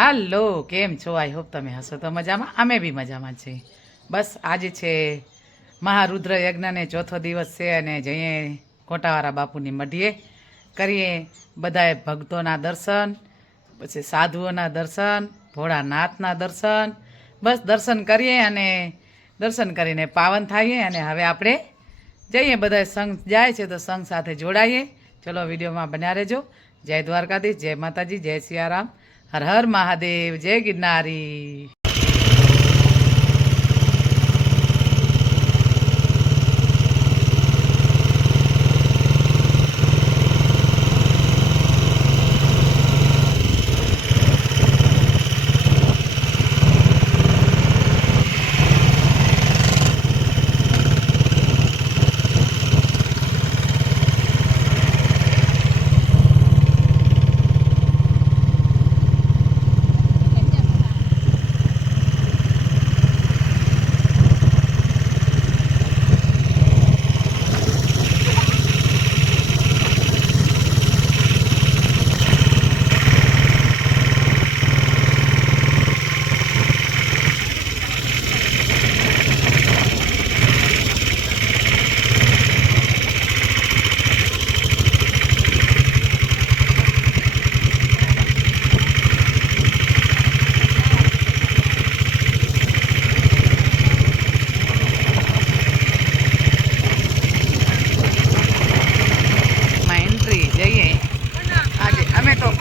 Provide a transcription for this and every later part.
હાલો, કેમ છો? I hope તમે હશો તો મજામાં. અમે બી મજામાં છીએ. બસ આજે છે મહારુદ્ર યજ્ઞને ચોથો દિવસ છે અને જઈએ કોટાવાળા બાપુની મઢીએ કરીએ બધાએ ભક્તોના દર્શન, પછી સાધુઓના દર્શન, ભોળાનાથના દર્શન. બસ દર્શન કરીએ અને દર્શન કરીને પાવન થઈએ અને હવે આપણે જઈએ. બધા સંઘ જાય છે તો સંઘ સાથે જોડાઈએ. ચલો વિડીયોમાં બન્યા રહેજો. જય દ્વારકાધીશ, જય માતાજી, જય સિયારામ, હર હર મહાદેવ, જય ગિરનારી.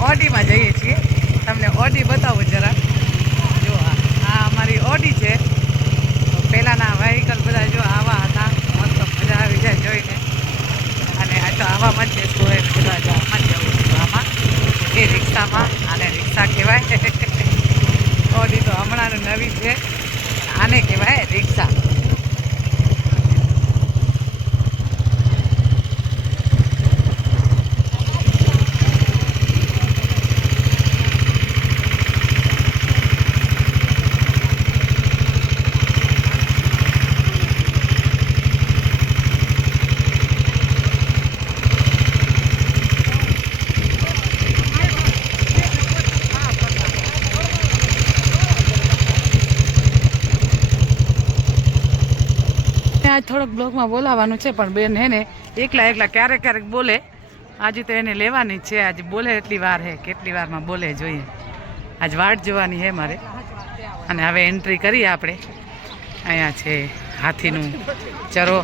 ઓડીમાં જઈએ છીએ. તમને ઓડી બતાવું જરા. જો આ અમારી ઓડી છે. તો પહેલાંના વ્હીકલ બધા જો આવા હતા. મતલબ મજા આવી જાય જોઈને. અને આ તો આવામાં જ બેસવું હોય બધા જો આમાં જ જવું હતું. આમાં એ રિક્ષામાં આને રિક્ષા કહેવાય. ઓડી તો હમણાં નવી છે. આને કહેવાય રિક્ષા. થોડોક બ્લોગમાં બોલાવાનું છે પણ બેન હે ને એકલા ક્યારેક ક્યારેક બોલે. આજે તો એને લેવાની જ છે. આજે બોલે એટલી વાર હે, કેટલી વારમાં બોલે જોઈએ. આજ વાટ જોવાની હે મારે. અને હવે એન્ટ્રી કરીએ આપણે. અહીંયા છે હાથીનું ચરો.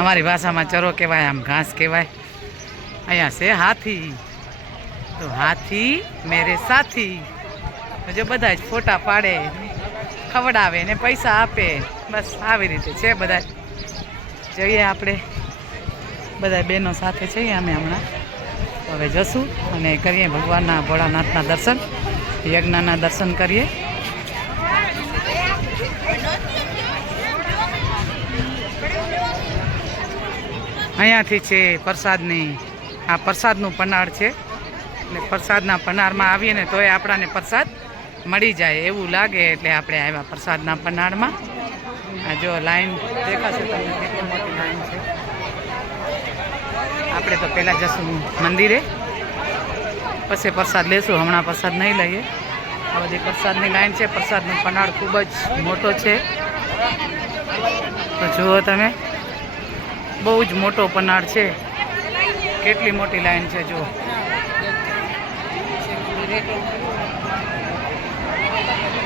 અમારી ભાષામાં ચરો કહેવાય, આમ ઘાસ કહેવાય. અહીંયા છે હાથી. તો હાથી મેરે સાથી. જો બધા જ ફોટા પાડે, ખવડાવે ને પૈસા આપે. બસ આવી રીતે છે બધા. જઈએ આપણે બધા બહેનો સાથે છીએ અમે હમણાં. હવે જશું અને કરીએ ભગવાનના ભોળાનાથના દર્શન, યજ્ઞના દર્શન કરીએ. અહીંયાથી છે પ્રસાદની, આ પ્રસાદનું પનાળ છે. એટલે પ્રસાદના પનાળમાં આવીએ ને તોય આપણાને પ્રસાદ મળી જાય એવું લાગે. એટલે આપણે આવ્યા પ્રસાદના પનાળમાં. આ જો લાઈન દેખાશે તમને કેટલી મોટી લાઈન છે. આપણે તો પહેલાં જશું મંદિરે, પછી પ્રસાદ લેશું. હમણાં પ્રસાદ નહીં લઈએ. આ બધી પ્રસાદની લાઈન છે. પ્રસાદનું પનાળ ખૂબ જ મોટો છે. તો જુઓ તમે, બહુ જ મોટો પનાળ છે. કેટલી મોટી લાઈન છે જુઓ.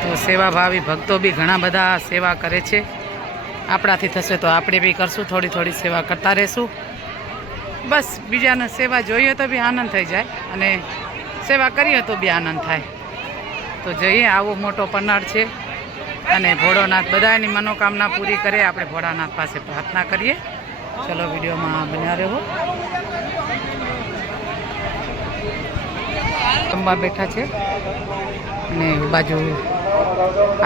તો સેવાભાવી ભક્તો બી ઘણા બધા સેવા કરે છે. આપણાથી થશે તો આપણે બી કરશું. થોડી થોડી સેવા કરતા રહેશું. બસ બીજાને સેવા જોઈએ તો બી આનંદ થઈ જાય અને સેવા કરીએ તો બી આનંદ થાય. તો જઈએ. આવો મોટો પનાળ છે અને ભોળોનાથ બધાની મનોકામના પૂરી કરે. આપણે ભોળાનાથ પાસે પ્રાર્થના કરીએ. ચલો વિડીયોમાં બન્યા રહો. અંબા બેઠા છે અને બાજુ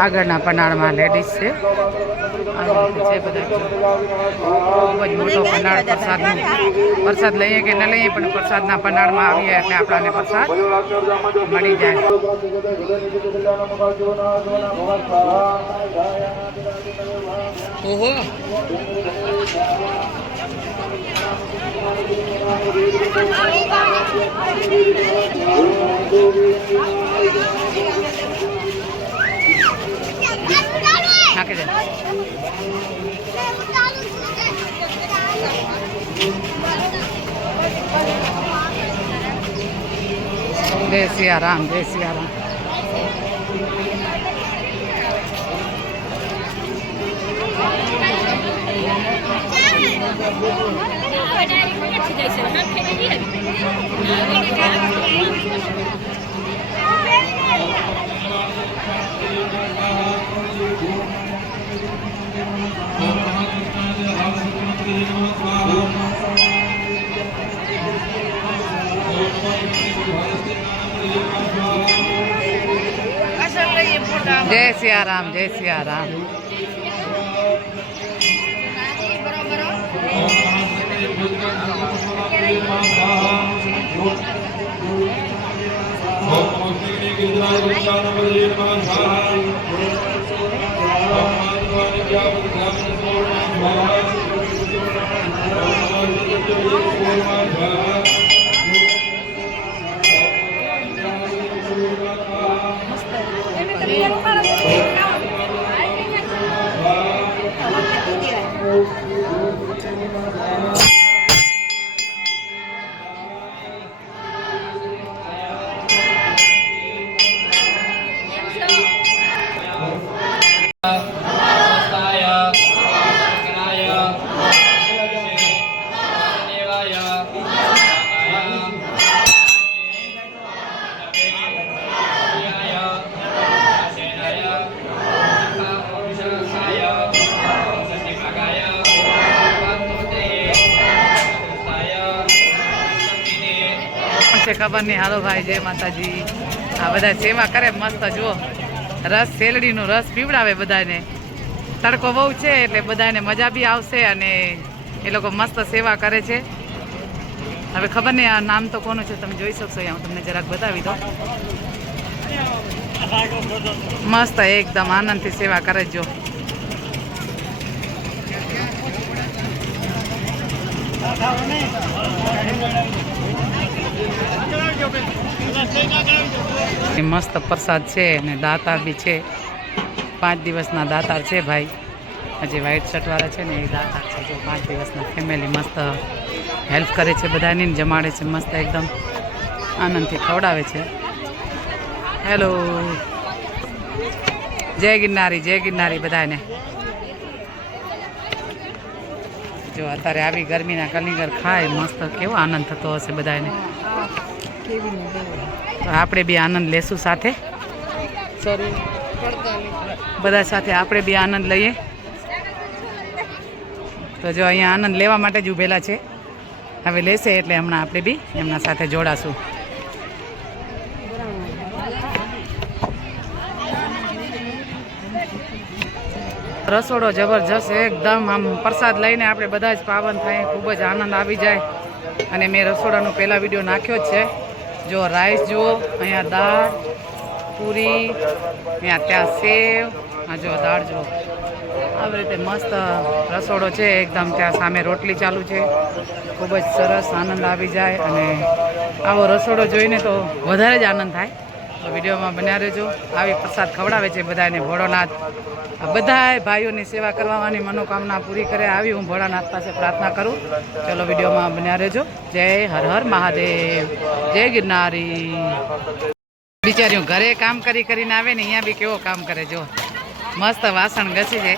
આગળના પનાળમાં લેડીઝ છે. છે બધા ખૂબ જ મોટો પનાળ. પ્રસાદ લઈએ કે ન લઈએ પણ પ્રસાદના પનાળમાં આવીએ એટલે આપણાને પ્રસાદ મળી જાય. ઓહો, જય સિયારામ, જય સિયારામ. જય સિયારામ, જય સિયારામ. ખબર નહીં. હાલો ભાઈ, જય માતાજી. આ બધા સેવા કરે મસ્ત. જુઓ, રસ શેરડીનો રસ પીવડાવે બધાને. તડકો બહુ છે એટલે બધાને મજા બી આવશે અને એ લોકો મસ્ત સેવા કરે છે. હવે ખબર નહીં આ નામ તો કોનું છે, તમે જોઈ શકશો. અહીંયા હું તમને જરાક બતાવી દઉં. મસ્ત એકદમ આનંદથી સેવા કરે જો. મસ્ત પ્રસાદ છે અને દાતાર બી છે. 5 દિવસના દાતાર છે ભાઈ. જે વ્હાઈટ શર્ટવાળા છે ને એ દાતાર છે. જો 5 દિવસના ફેમિલી મસ્ત હેલ્પ કરે છે બધાની, જમાડે છે મસ્ત એકદમ આનંદથી ખવડાવે છે. હેલો, જય ગિરનારી, જય ગિરનારી બધાને. જો અત્યારે આવી ગરમીના કલિંગર ખાય મસ્ત, કેવો આનંદ થતો હશે બધાને. તો આપણે બી આનંદ લેશું સાથે, બધા સાથે આપણે બી આનંદ લઈએ. તો જો અહીંયા આનંદ લેવા માટે જ ઊભેલા છે. હવે લેશે એટલે હમણાં આપણે બી એમના સાથે જોડાશું. રસોડો જબરજસ્ત એકદમ. આમ પ્રસાદ લઈને આપણે બધા જ પાવન થાય, ખૂબ જ આનંદ આવી જાય. અને મેં રસોડાનો પહેલા વિડીયો નાખ્યો જ છે. જો રાઈસ જુઓ, અહીંયા દાળ પૂરી, અહીંયા ત્યાં સેવ, આ જો દાળ જુઓ. આવી રીતે મસ્ત રસોડો છે એકદમ. ત્યાં સામે રોટલી ચાલુ છે. ખૂબ જ સરસ આનંદ આવી જાય. અને આવો રસોડો જોઈને તો વધારે જ આનંદ થાય. તો વિડીયોમાં બન્યા રહેજો. આવી પ્રસાદ ખવડાવે છે બધાને ભોળોનાથ. બધા ભાઈઓની સેવા કરવાની મનોકામના પૂરી કરે, આવી હું ભોળાનાથ પાસે પ્રાર્થના કરું. ચલો વિડીયોમાં બન્યા રહેજો. જય હર હર મહાદેવ, જય ગિરનારી. બિચારીઓ ઘરે કામ કરીને આવે ને, અહીંયા બી કેવો કામ કરે. જો મસ્ત વાસણ ઘસી છે.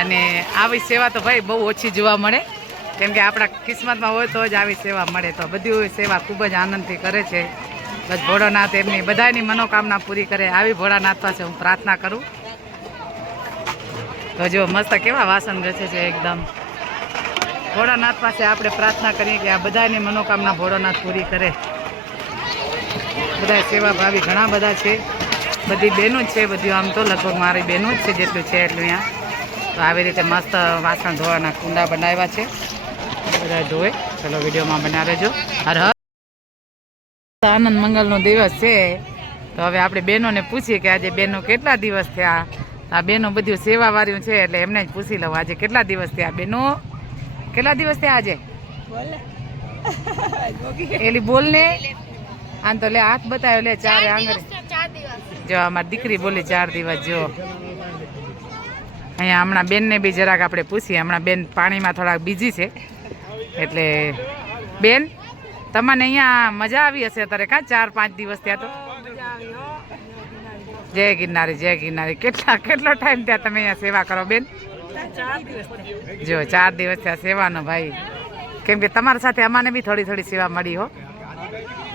અને આવી સેવા તો ભાઈ બહુ ઓછી જોવા મળે, કેમ કે આપણા કિસ્મતમાં હોય તો જ આવી સેવા મળે. તો બધી સેવા ખૂબ જ આનંદથી કરે છે. બસ ભોળાનાથ એમની બધાની મનોકામના પૂરી કરે, આવી ભોળાનાથ પાસે હું પ્રાર્થના કરું. તો જો મસ્ત કેવા વાસણ ઘસે છે એકદમ. ભોળાનાથ પાસે આપણે પ્રાર્થના કરીએ કે આ બધાની મનોકામના ભોળાનાથ પૂરી કરે. બધા સેવા ભાવી ઘણા બધા છે, બધી બહેનો જ છે. બધું આમ તો લગભગ મારી બહેનો જ છે, જેટલું છે એટલું અહીંયા. તો આવી રીતે મસ્ત વાસણ ધોવાના કુંડા બનાવ્યા છે, બધા ધોવે. ચલો વિડીયોમાં બન્યા રહેજો. હર હર. આનંદ મંગલનો દિવસ છે. તો હવે આપણે બહેનોને પૂછીએ કે આજે બહેનો કેટલા દિવસ થયા. આ બહેનો બધું સેવાવાળું છે એટલે એમને જ પૂછી લઉં આજે કેટલા દિવસ થયા. બહેનો કેટલા દિવસ થયા આજે? એલી બોલ ને. આમ તો લે હાથ બતાવ્યો, લે 4 આંગળી. જો અમારી દીકરી બોલી 4 દિવસ. જો અહીંયા હમણાં બેનને બી જરાક આપણે પૂછીએ. હમણાં બેન પાણીમાં થોડાક બીજી છે. એટલે બેન, તમને અહીંયા મજા આવી હશે અત્યારે કાં 4-5 દિવસ ત્યાં તો? જય ગિરનારી, જય ગિરનારી. કેટલો ટાઈમ ત્યાં તમે અહીંયા સેવા કરો બેન? 4 દિવસ જો 4 દિવસ ત્યાં સેવાનો ભાઈ. કેમ કે તમારા સાથે અમાને બી થોડી થોડી સેવા મળી હો,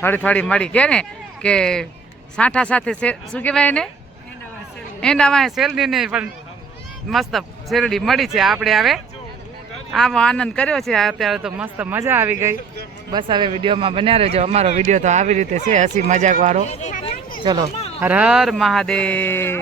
થોડી મળી. કે ને કે સાંઠા સાથે શું કહેવાય એને, એંડામાં શેરડીને પણ મસ્ત શેરડી મળી છે. આપણે હવે આવો આનંદ કર્યો છે અત્યારે તો મસ્ત મજા આવી ગઈ. બસ હવે વિડીયોમાં બન્યા રહેજો. અમારો વિડીયો તો આવી રીતે છે, હસી મજાક વાળો. ચલો, હર હર મહાદેવ.